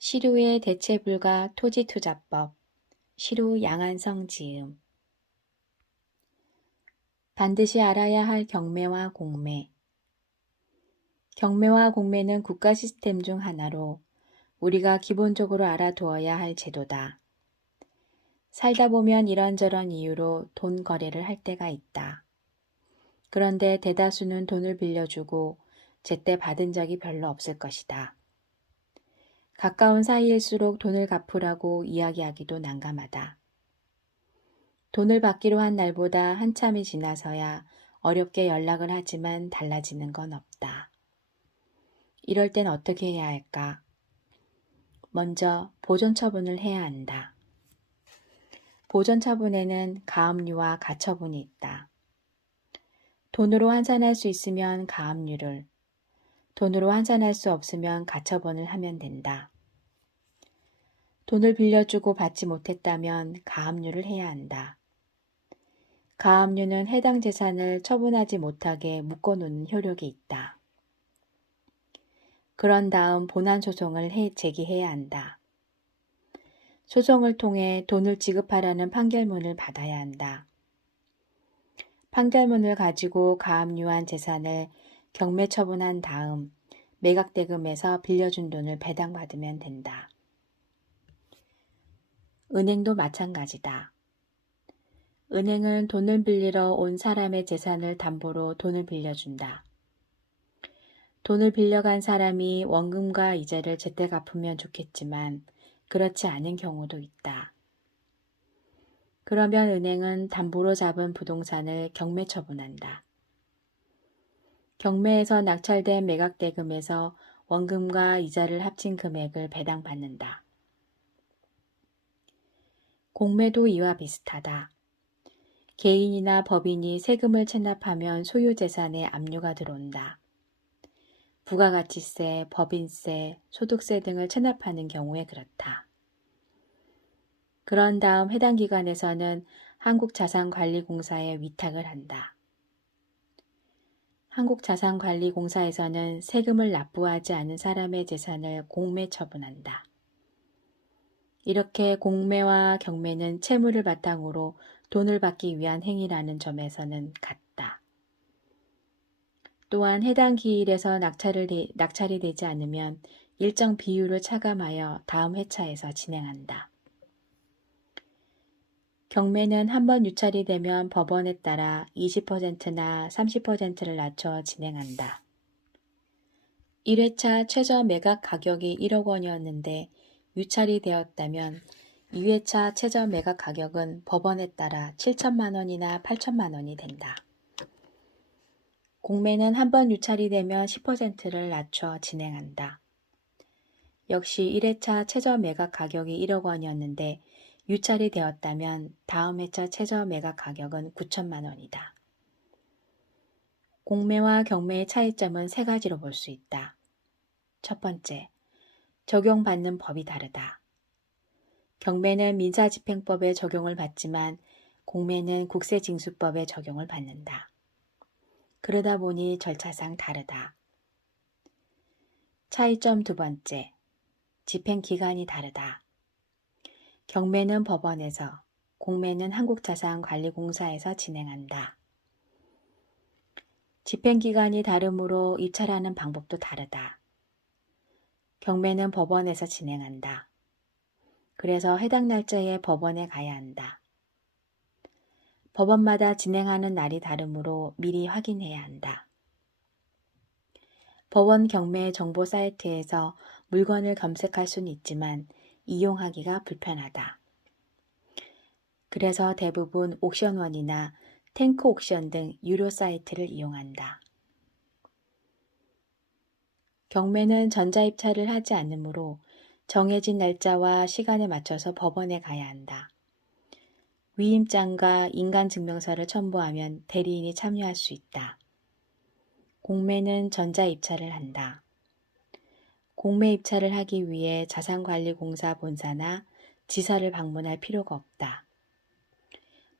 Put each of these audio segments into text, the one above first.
시루의 대체불가 토지투자법, 시루 양안성 지음. 반드시 알아야 할 경매와 공매. 경매와 공매는 국가 시스템 중 하나로 우리가 기본적으로 알아두어야 할 제도다. 살다 보면 이런저런 이유로 돈 거래를 할 때가 있다. 그런데 대다수는 돈을 빌려주고 제때 받은 적이 별로 없을 것이다. 가까운 사이일수록 돈을 갚으라고 이야기하기도 난감하다. 돈을 받기로 한 날보다 한참이 지나서야 어렵게 연락을 하지만 달라지는 건 없다. 이럴 땐 어떻게 해야 할까? 먼저 보존 처분을 해야 한다. 보존 처분에는 가압류와 가처분이 있다. 돈으로 환산할 수 있으면 가압류를, 돈으로 환산할 수 없으면 가처분을 하면 된다. 돈을 빌려주고 받지 못했다면 가압류를 해야 한다. 가압류는 해당 재산을 처분하지 못하게 묶어놓는 효력이 있다. 그런 다음 본안소송을 제기해야 한다. 소송을 통해 돈을 지급하라는 판결문을 받아야 한다. 판결문을 가지고 가압류한 재산을 경매 처분한 다음 매각대금에서 빌려준 돈을 배당받으면 된다. 은행도 마찬가지다. 은행은 돈을 빌리러 온 사람의 재산을 담보로 돈을 빌려준다. 돈을 빌려간 사람이 원금과 이자를 제때 갚으면 좋겠지만 그렇지 않은 경우도 있다. 그러면 은행은 담보로 잡은 부동산을 경매 처분한다. 경매에서 낙찰된 매각대금에서 원금과 이자를 합친 금액을 배당받는다. 공매도 이와 비슷하다. 개인이나 법인이 세금을 체납하면 소유재산에 압류가 들어온다. 부가가치세, 법인세, 소득세 등을 체납하는 경우에 그렇다. 그런 다음 해당 기관에서는 한국자산관리공사에 위탁을 한다. 한국자산관리공사에서는 세금을 납부하지 않은 사람의 재산을 공매 처분한다. 이렇게 공매와 경매는 채무를 바탕으로 돈을 받기 위한 행위라는 점에서는 같다. 또한 해당 기일에서 낙찰이 되지 않으면 일정 비율을 차감하여 다음 회차에서 진행한다. 경매는 한 번 유찰이 되면 법원에 따라 20%나 30%를 낮춰 진행한다. 1회차 최저 매각 가격이 1억 원이었는데 유찰이 되었다면 2회차 최저 매각 가격은 법원에 따라 7천만 원이나 8천만 원이 된다. 공매는 한 번 유찰이 되면 10%를 낮춰 진행한다. 역시 1회차 최저 매각 가격이 1억 원이었는데 유찰이 되었다면 다음 회차 최저 매각 가격은 9천만 원이다. 공매와 경매의 차이점은 세 가지로 볼 수 있다. 첫 번째, 적용받는 법이 다르다. 경매는 민사집행법에 적용을 받지만 공매는 국세징수법에 적용을 받는다. 그러다 보니 절차상 다르다. 차이점 두 번째, 집행기간이 다르다. 경매는 법원에서, 공매는 한국자산관리공사에서 진행한다. 집행기간이 다르므로 입찰하는 방법도 다르다. 경매는 법원에서 진행한다. 그래서 해당 날짜에 법원에 가야 한다. 법원마다 진행하는 날이 다르므로 미리 확인해야 한다. 법원 경매 정보 사이트에서 물건을 검색할 수는 있지만 이용하기가 불편하다. 그래서 대부분 옥션원이나 탱크 옥션 등 유료 사이트를 이용한다. 경매는 전자입찰을 하지 않으므로 정해진 날짜와 시간에 맞춰서 법원에 가야 한다. 위임장과 인간증명서를 첨부하면 대리인이 참여할 수 있다. 공매는 전자입찰을 한다. 공매 입찰을 하기 위해 자산관리공사 본사나 지사를 방문할 필요가 없다.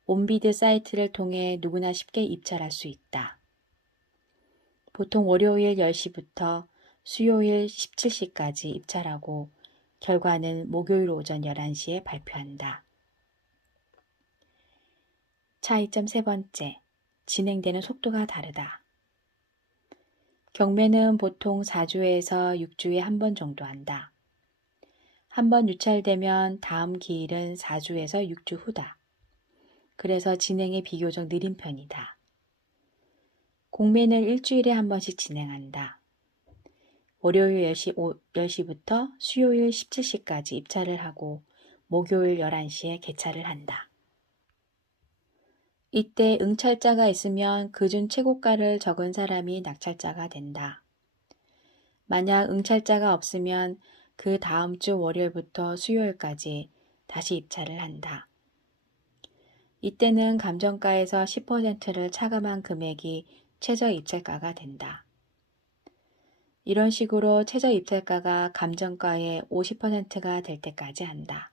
온비드 사이트를 통해 누구나 쉽게 입찰할 수 있다. 보통 월요일 10시부터 수요일 17시까지 입찰하고 결과는 목요일 오전 11시에 발표한다. 차이점 세 번째, 진행되는 속도가 다르다. 경매는 보통 4주에서 6주에 한 번 정도 한다. 한 번 유찰되면 다음 기일은 4주에서 6주 후다. 그래서 진행이 비교적 느린 편이다. 공매는 일주일에 한 번씩 진행한다. 월요일 10시부터 수요일 17시까지 입찰을 하고 목요일 11시에 개찰을 한다. 이때 응찰자가 있으면 그중 최고가를 적은 사람이 낙찰자가 된다. 만약 응찰자가 없으면 그 다음 주 월요일부터 수요일까지 다시 입찰을 한다. 이때는 감정가에서 10%를 차감한 금액이 최저 입찰가가 된다. 이런 식으로 최저 입찰가가 감정가의 50%가 될 때까지 한다.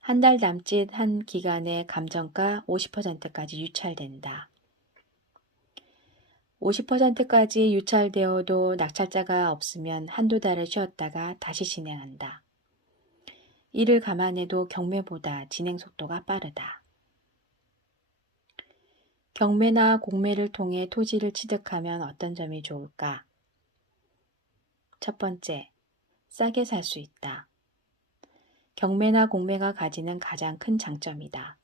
한 달 남짓 한 기간에 감정가 50%까지 유찰된다. 50%까지 유찰되어도 낙찰자가 없으면 한두 달을 쉬었다가 다시 진행한다. 이를 감안해도 경매보다 진행 속도가 빠르다. 경매나 공매를 통해 토지를 취득하면 어떤 점이 좋을까? 첫 번째, 싸게 살 수 있다. 경매나 공매가 가지는 가장 큰 장점이다.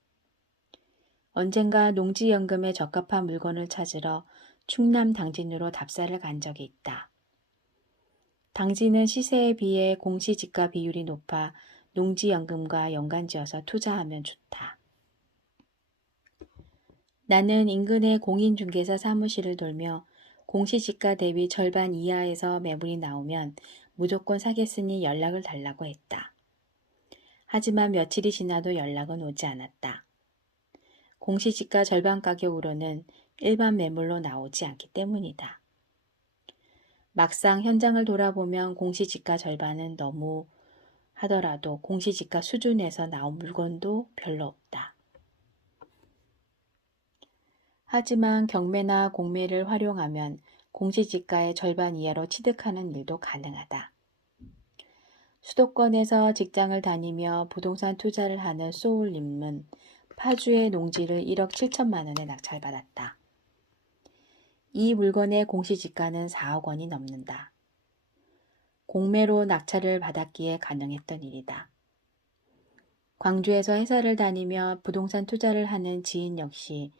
언젠가 농지연금에 적합한 물건을 찾으러 충남 당진으로 답사를 간 적이 있다. 당진은 시세에 비해 공시지가 비율이 높아 농지연금과 연관지어서 투자하면 좋다. 나는 인근의 공인중개사 사무실을 돌며 공시지가 대비 절반 이하에서 매물이 나오면 무조건 사겠으니 연락을 달라고 했다. 하지만 며칠이 지나도 연락은 오지 않았다. 공시지가 절반 가격으로는 일반 매물로 나오지 않기 때문이다. 막상 현장을 돌아보면 공시지가 절반은 너무 하더라도 공시지가 수준에서 나온 물건도 별로 없다. 하지만 경매나 공매를 활용하면 공시지가의 절반 이하로 취득하는 일도 가능하다. 수도권에서 직장을 다니며 부동산 투자를 하는 소울님은 파주의 농지를 1억 7천만 원에 낙찰받았다. 이 물건의 공시지가는 4억 원이 넘는다. 공매로 낙찰을 받았기에 가능했던 일이다. 광주에서 회사를 다니며 부동산 투자를 하는 지인 역시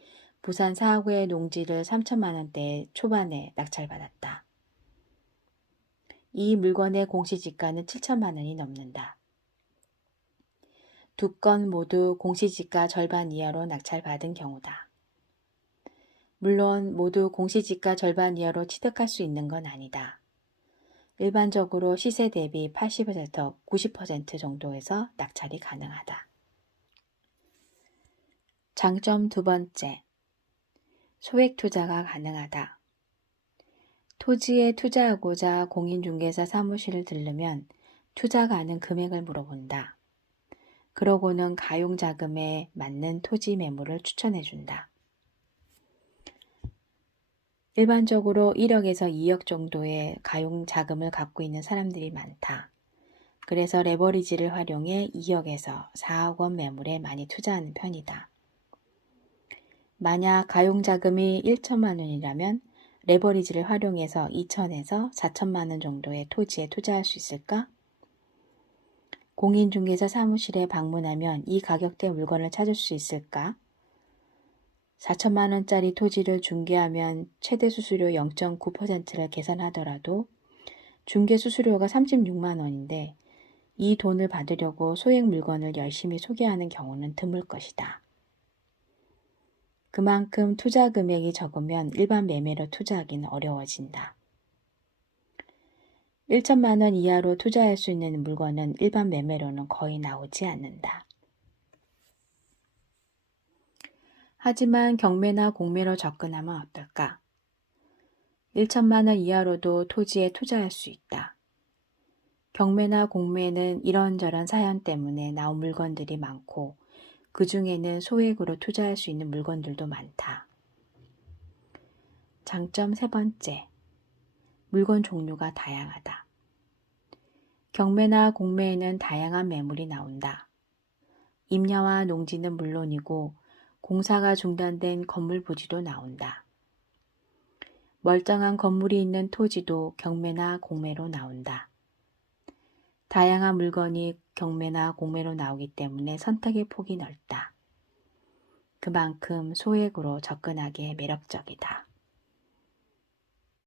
부산 사하구의 농지를 3천만 원대 초반에 낙찰받았다. 이 물건의 공시지가는 7천만 원이 넘는다. 두 건 모두 공시지가 절반 이하로 낙찰받은 경우다. 물론 모두 공시지가 절반 이하로 취득할 수 있는 건 아니다. 일반적으로 시세 대비 80%, 90% 정도에서 낙찰이 가능하다. 장점 두 번째, 소액 투자가 가능하다. 토지에 투자하고자 공인중개사 사무실을 들르면 투자 가능 금액을 물어본다. 그러고는 가용자금에 맞는 토지 매물을 추천해준다. 일반적으로 1억에서 2억 정도의 가용자금을 갖고 있는 사람들이 많다. 그래서 레버리지를 활용해 2억에서 4억 원 매물에 많이 투자하는 편이다. 만약 가용자금이 1천만 원이라면 레버리지를 활용해서 2천에서 4천만 원 정도의 토지에 투자할 수 있을까? 공인중개사 사무실에 방문하면 이 가격대 물건을 찾을 수 있을까? 4천만 원짜리 토지를 중개하면 최대 수수료 0.9%를 계산하더라도 중개 수수료가 36만 원인데 이 돈을 받으려고 소액 물건을 열심히 소개하는 경우는 드물 것이다. 그만큼 투자 금액이 적으면 일반 매매로 투자하기는 어려워진다. 1천만 원 이하로 투자할 수 있는 물건은 일반 매매로는 거의 나오지 않는다. 하지만 경매나 공매로 접근하면 어떨까? 1천만 원 이하로도 토지에 투자할 수 있다. 경매나 공매는 이런저런 사연 때문에 나온 물건들이 많고 그 중에는 소액으로 투자할 수 있는 물건들도 많다. 장점 세 번째, 물건 종류가 다양하다. 경매나 공매에는 다양한 매물이 나온다. 임야와 농지는 물론이고 공사가 중단된 건물 부지도 나온다. 멀쩡한 건물이 있는 토지도 경매나 공매로 나온다. 다양한 물건이 경매나 공매로 나오기 때문에 선택의 폭이 넓다. 그만큼 소액으로 접근하기에 매력적이다.